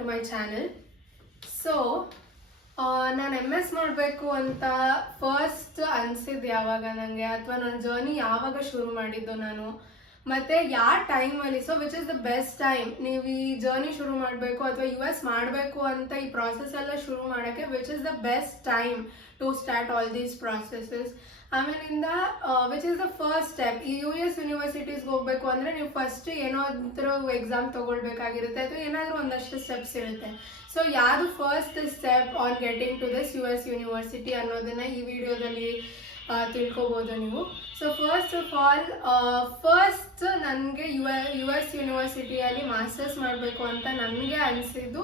To my channel. So ನಾನು MS ಮಾಡಬೇಕು ಅಂತ ಫಸ್ಟ್ ಅನಿಸಿದ್ದು ಯಾವಾಗ ನನಗೆ, ಅಥವಾ ನನ್ನ ಜರ್ನಿ ಯಾವಾಗ ಶುರು ಮಾಡಿದ್ದು ನಾನು, ಮತ್ತು ಯಾವ ಟೈಮಲ್ಲಿ, so which is the best time ನೀವು ಈ ಜರ್ನಿ ಶುರು ಮಾಡಬೇಕು ಅಥವಾ US ಮಾಡಬೇಕು ಅಂತ ಈ ಪ್ರಾಸೆಸ್ ಎಲ್ಲ ಶುರು ಮಾಡೋಕ್ಕೆ, which is the best time to start all these processes. ಆಮೇಲಿಂದ which is the first step. ಈ US ಯೂನಿವರ್ಸಿಟೀಸ್ಗೆ ಹೋಗಬೇಕು ಅಂದರೆ ನೀವು ಫಸ್ಟ್ ಏನಾದರೂ ಎಕ್ಸಾಮ್ ತೊಗೊಳ್ಬೇಕಾಗಿರುತ್ತೆ ಅಥವಾ ಏನಾದರೂ ಒಂದಷ್ಟು ಸ್ಟೆಪ್ಸ್ ಇರುತ್ತೆ. ಸೊ ಯಾವುದು first step on getting to this US university ಅನ್ನೋದನ್ನು ಈ ವಿಡಿಯೋದಲ್ಲಿ ತಿಳ್ಕೊಬೋದು ನೀವು. So first of all, first ನನಗೆ US ಯೂನಿವರ್ಸಿಟಿಯಲ್ಲಿ ಮಾಸ್ಟರ್ಸ್ ಮಾಡಬೇಕು ಅಂತ ನನಗೆ ಅನಿಸಿದ್ದು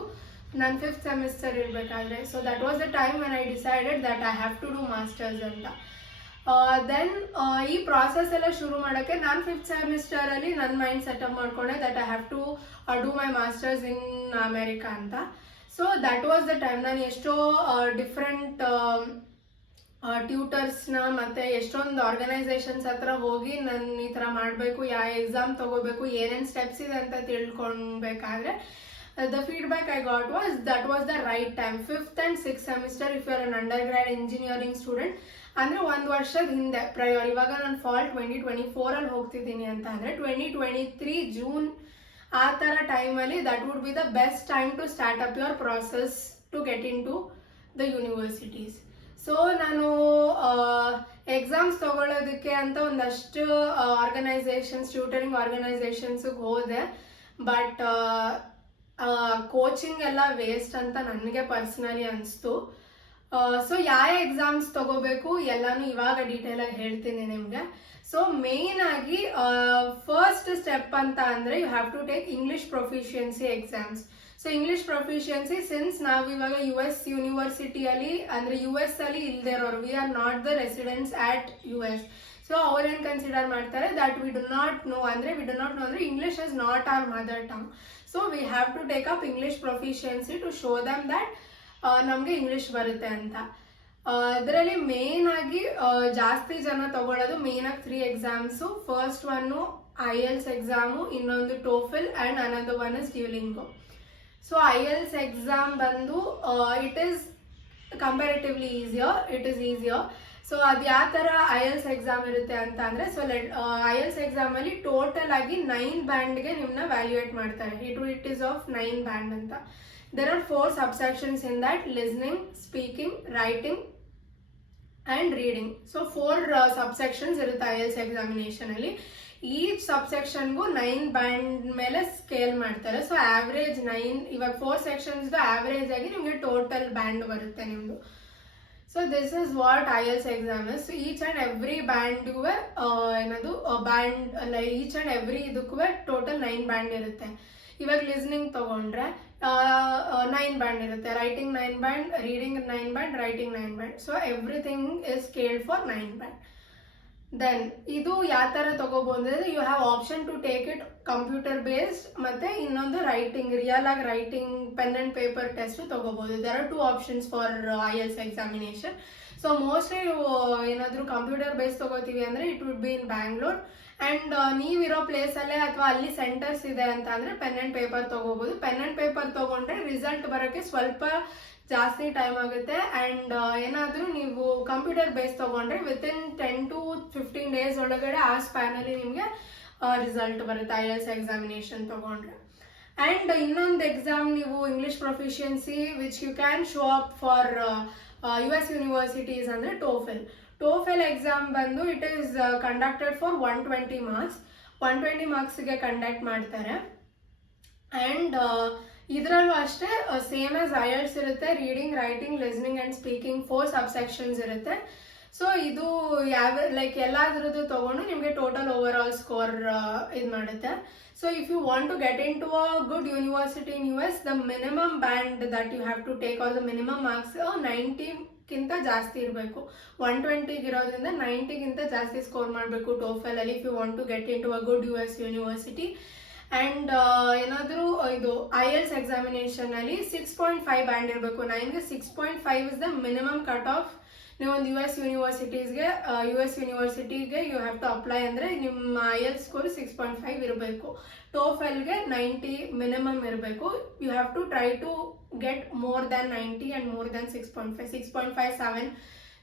ನನ್ನ 5th ಸೆಮಿಸ್ಟರ್ ಇರಬೇಕಾದ್ರೆ. So that was the time when I decided that I have to do masters ಅಂತ. ದೆನ್ ಈ ಪ್ರಾಸೆಸ್ ಎಲ್ಲ ಶುರು ಮಾಡೋಕ್ಕೆ ನಾನು 5th ಸೆಮಿಸ್ಟರಲ್ಲಿ ನನ್ನ ಮೈಂಡ್ ಸೆಟಪ್ ಮಾಡ್ಕೊಂಡೆ that I have to do my masters in America ಅಂತ. So that was the time ನಾನು ಎಷ್ಟೋ ಡಿಫ್ರೆಂಟ್ ಟ್ಯೂಟರ್ಸ್ನ ಮತ್ತು ಎಷ್ಟೊಂದು ಆರ್ಗನೈಸೇಷನ್ಸ್ ಹತ್ರ ಹೋಗಿ ನಾನು ಈ ಥರ ಮಾಡಬೇಕು, ಯಾವ ಎಕ್ಸಾಮ್ ತೊಗೋಬೇಕು, ಏನೇನು ಸ್ಟೆಪ್ಸ್ ಇದೆ ಅಂತ ತಿಳ್ಕೊಳ್ಬೇಕಾದ್ರೆ the feedback I got was that was the right time. 5th and 6th semester if you are an undergrad engineering student ಅಂದರೆ 1 ವರ್ಷದ ಹಿಂದೆ ಪ್ರಯೋರ್. ಇವಾಗ ನಾನು ಫಾಲ್ 2024 ಹೋಗ್ತಿದ್ದೀನಿ ಅಂತ ಅಂದರೆ 2023 ಜೂನ್ ಆ ಥರ ಟೈಮಲ್ಲಿ that would be the best time to start up your process to get in to the universities. So ನಾನು ಎಕ್ಸಾಮ್ಸ್ ತೊಗೊಳ್ಳೋದಕ್ಕೆ ಅಂತ ಒಂದಷ್ಟು ಆರ್ಗನೈಸೇಷನ್ಸ್, ಟ್ಯೂಟರಿಂಗ್ ಆರ್ಗನೈಸೇಷನ್ಸಿಗೆ ಹೋದೆ. ಬಟ್ ಕೋಚಿಂಗ್ ಎಲ್ಲ ವೇಸ್ಟ್ ಅಂತ ನನಗೆ ಪರ್ಸ್ನಲಿ ಅನಿಸ್ತು. ಸೊ ಯಾವ ಎಕ್ಸಾಮ್ಸ್ ತಗೋಬೇಕು ಎಲ್ಲಾನು ಇವಾಗ ಡೀಟೇಲಾಗಿ ಹೇಳ್ತೀನಿ ನಿಮಗೆ. ಸೊ ಮೇನ್ ಆಗಿ ಫಸ್ಟ್ ಸ್ಟೆಪ್ ಅಂತ ಅಂದರೆ you have to take English proficiency exams. So English proficiency, since ನಾವು ಇವಾಗ US ಯೂನಿವರ್ಸಿಟಿಯಲ್ಲಿ ಅಂದರೆ US ಅಲ್ಲಿ ಇಲ್ಲದೆ ಇರೋರು, we are not the residence at US. So ಅವ್ರೇನು ಕನ್ಸಿಡರ್ ಮಾಡ್ತಾರೆ that we do not know ಅಂದರೆ English is not our mother tongue. So we have to take up English proficiency to show them that ನಮಗೆ English ಬರುತ್ತೆ ಅಂತ. ಅದರಲ್ಲಿ main ಆಗಿ ಜಾಸ್ತಿ ಜನ ತಗೊಳ್ಳೋದು ಮೇನ್ ಆಗಿ 3 exams. First one IELTS exam, ಇನ್ನೊಂದು TOEFL and another one is Duolingo. So IELTS exam ಬಂದು it is comparatively easier. So ಅದು ಯಾವ ಥರ IELTS ಎಕ್ಸಾಮ್ ಇರುತ್ತೆ ಅಂತ ಅಂದರೆ, ಸೊ IELTS ಎಕ್ಸಾಮಲ್ಲಿ ಟೋಟಲ್ ಆಗಿ 9 ಬ್ಯಾಂಡ್ಗೆ ನಿಮ್ಮನ್ನ ವ್ಯಾಲ್ಯೂಯೇಟ್ ಮಾಡ್ತಾರೆ. ಇಟ್ ಈಸ್ ಆಫ್ 9 ಬ್ಯಾಂಡ್ ಅಂತ. There are 4 subsections in that: listening, speaking, writing and reading. So 4 subsections ಇರುತ್ತೆ IELTS ಎಕ್ಸಾಮಿನೇಷನ್ ಅಲ್ಲಿ. ಈಚ್ ಸಬ್ಸೆಕ್ಷನ್ಗೂ 9 ಬ್ಯಾಂಡ್ ಮೇಲೆ ಸ್ಕೇಲ್ ಮಾಡ್ತಾರೆ. ಸೊ ಆವ್ರೇಜ್ 9, ಇವಾಗ 4 ಸೆಕ್ಷನ್ಸ್ದು ಆವ್ರೇಜ್ ಆಗಿ ನಿಮಗೆ ಟೋಟಲ್ ಬ್ಯಾಂಡ್ ಬರುತ್ತೆ ನಿಮ್ಮದು. So this is what IELTS exam is. Each and every ಬ್ಯಾಂಡ್ಗೂ ಏನದು ಬ್ಯಾಂಡ್ ಅಲ್ಲ, ಈಚ್ ಆ್ಯಂಡ್ ಎವ್ರಿ ಇದಕ್ಕೂ ಟೋಟಲ್ 9 ಬ್ಯಾಂಡ್ ಇರುತ್ತೆ. ಇವಾಗ ಲಿಸ್ನಿಂಗ್ ತೊಗೊಂಡ್ರೆ 9 ಬ್ಯಾಂಡ್ ಇರುತ್ತೆ, writing 9 band, reading 9 band, writing 9 band. So everything is scaled for 9 band. Then ಇದು ಯಾವ ಥರ ತೊಗೋಬೋದು ಅಂದರೆ, you have option to take it computer based, ಮತ್ತು ಇನ್ನೊಂದು ರೈಟಿಂಗ್, ರಿಯಲ್ ಆಗಿ writing pen and paper test ತೊಗೋಬೋದು. There are 2 options for IELTS examination. So mostly ಏನಾದರೂ ಕಂಪ್ಯೂಟರ್ ಬೇಸ್ ತೊಗೋತೀವಿ ಅಂದರೆ it would be in Bangalore. And ನೀವಿರೋ ಪ್ಲೇಸಲ್ಲೇ ಅಥವಾ ಅಲ್ಲಿ ಸೆಂಟರ್ಸ್ ಇದೆ ಅಂತ ಅಂದರೆ ಪೆನ್ ಆ್ಯಂಡ್ ಪೇಪರ್ ತೊಗೋಬೋದು. ಪೆನ್ ಆ್ಯಂಡ್ ಪೇಪರ್ ತೊಗೊಂಡ್ರೆ ರಿಸಲ್ಟ್ ಬರೋಕ್ಕೆ ಸ್ವಲ್ಪ ಜಾಸ್ತಿ ಟೈಮ್ ಆಗುತ್ತೆ. ಆ್ಯಂಡ್ ಏನಾದರೂ ನೀವು ಕಂಪ್ಯೂಟರ್ ಬೇಸ್ ತೊಗೊಂಡ್ರೆ ವಿತಿನ್ 10 to 15 ಡೇಸ್ ಒಳಗಡೆ ಆ ಸ್ಪ್ಯಾನಲ್ಲಿ ನಿಮಗೆ ರಿಸಲ್ಟ್ ಬರುತ್ತೆ IELTS ಎಕ್ಸಾಮಿನೇಷನ್ ತೊಗೊಂಡ್ರೆ. ಆ್ಯಂಡ್ ಇನ್ನೊಂದು ಎಕ್ಸಾಮ್ ನೀವು English proficiency which you can show up for US universities ಅಂದರೆ TOEFL ಎಕ್ಸಾಮ್ ಬಂದು it is conducted for 120 marks. 120 ಮಾರ್ಕ್ಸ್ಗೆ ಕಂಡಕ್ಟ್ ಮಾಡ್ತಾರೆ. ಆ್ಯಂಡ್ ಇದರಲ್ಲೂ ಅಷ್ಟೇ ಸೇಮ್ ಆಸ್ IELTS ಇರುತ್ತೆ. Reading, writing, listening and speaking 4 subsections ಇರುತ್ತೆ. ಸೊ ಇದು ಲೈಕ್ ಎಲ್ಲದ್ರದ್ದು ತೊಗೊಂಡು ನಿಮಗೆ ಟೋಟಲ್ ಓವರ್ ಆಲ್ ಸ್ಕೋರ್ ಇದು ಮಾಡುತ್ತೆ. So if you want to get in to a good university in US, the minimum band that you have to take or the minimum marks 90ಗಿಂತ ಜಾಸ್ತಿ ಇರಬೇಕು. 120 ಇರೋದ್ರಿಂದ 90ಗಿಂತ ಜಾಸ್ತಿ ಸ್ಕೋರ್ ಮಾಡಬೇಕು TOEFL ಅಲ್ಲಿ if you want to get in to a good US university. And ಏನಾದರೂ ಇದು IELTS ಎಕ್ಸಾಮಿನೇಷನಲ್ಲಿ 6.5 ಬ್ಯಾಂಡ್ ಇರಬೇಕು. 9ಗೆ 6.5 is the minimum cut off ನೀವೊಂದು ಯು ಎಸ್ ಯೂನಿವರ್ಸಿಟಿಗೆ ಯು ಹ್ಯಾವ್ ಟು ಅಪ್ಲೈ ಅಂದರೆ ನಿಮ್ಮ IELTS ಸ್ಕೋರ್ 6.5 ಇರಬೇಕು. TOEFLಗೆ 90 ಮಿನಿಮಮ್ ಇರಬೇಕು. You have to try to get more than 90 and more than 6.5, 6.5, 7,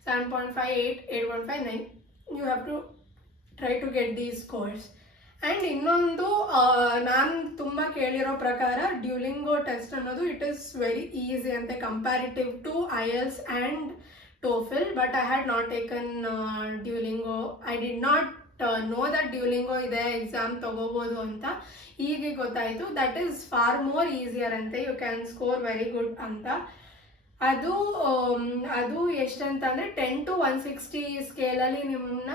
7.5, 8, 8.5, 9. You have to try to get these scores. And ಇನ್ನೊಂದು ನಾನು ತುಂಬ ಕೇಳಿರೋ ಪ್ರಕಾರ ಡ್ಯೂಲಿಂಗೋ ಟೆಸ್ಟ್ ಅನ್ನೋದು ಇಟ್ ಈಸ್ ವೆರಿ ಈಸಿ ಅಂತೆ comparative to IELTS and TOEFL, but I had not taken Duolingo. I did not know that Duolingo ಇದೆ, exam ತಗೋಬೋದು ಅಂತ. ಈಗ ಗೊತ್ತಾಯಿತು that is far more easier ಅಂತೆ, you can score very good ಅಂತ. ಅದು ಎಷ್ಟಂತಂದರೆ 10 to 160 ಸ್ಕೇಲಲ್ಲಿ ನಿಮ್ಮನ್ನ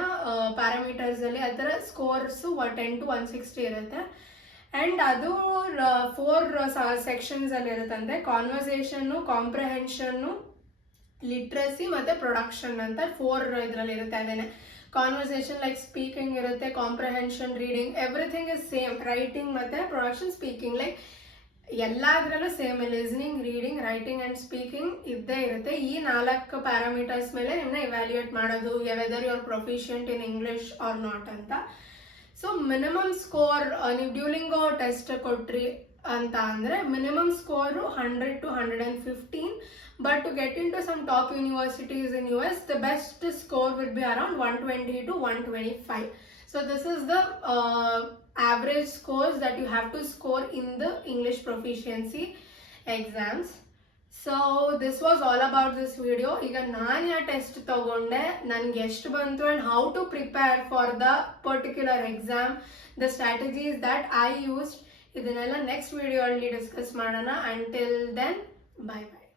ಪ್ಯಾರಾಮೀಟರ್ಸಲ್ಲಿ ಆ ಥರ ಸ್ಕೋರ್ಸು 10 to 160 ಇರುತ್ತೆ. ಆ್ಯಂಡ್ ಅದು 4 ಸೆಕ್ಷನ್ಸಲ್ಲಿ ಇರುತ್ತಂತೆ. ಕಾನ್ವರ್ಸೇಷನ್ನು, ಕಾಂಪ್ರಹೆನ್ಷನ್ನು, ಲಿಟ್ರಸಿ ಮತ್ತು ಪ್ರೊಡಕ್ಷನ್ ಅಂತ 4 ಇದರಲ್ಲಿ ಇರುತ್ತೆ. ಅದೇನೆ ಕಾನ್ವರ್ಸೇಷನ್ ಲೈಕ್ ಸ್ಪೀಕಿಂಗ್ ಇರುತ್ತೆ, comprehension, reading, everything is same. Writing ಮತ್ತು ಪ್ರೊಡಕ್ಷನ್, ಸ್ಪೀಕಿಂಗ್, ಲೈಕ್ ಎಲ್ಲದರಲ್ಲೂ same. Listening, reading, writing and speaking ಇದ್ದೇ ಇರುತ್ತೆ. ಈ 4 ಪ್ಯಾರಾಮೀಟರ್ಸ್ ಮೇಲೆ ನಿಮ್ಮನ್ನ ಇವ್ಯಾಲ್ಯೂಯೇಟ್ ಮಾಡೋದು, whether you are proficient in English or not ಅಂತ. ಸೊ ಮಿನಿಮಮ್ ಸ್ಕೋರ್ ನೀವು ಡ್ಯೂಲಿಂಗೋ ಟೆಸ್ಟ್ ಕೊಟ್ರಿ ಅಂತ ಅಂದರೆ minimum score 100 to 115. But to get into some top universities in US, the best score would be around 120 to 125. So this is the average scores that you have to score in the English proficiency exams. So this was all about this video. ಈಗ ನಾನು ಯಾವ test ತಗೊಂಡೆ, ನನಗೆ ಎಷ್ಟು ಬಂತು, and how to prepare for the particular exam, the strategies that I used, ಇದನ್ನೆಲ್ಲ next video ಅಲ್ಲಿ discuss ಮಾಡೋಣ. Until then, bye bye.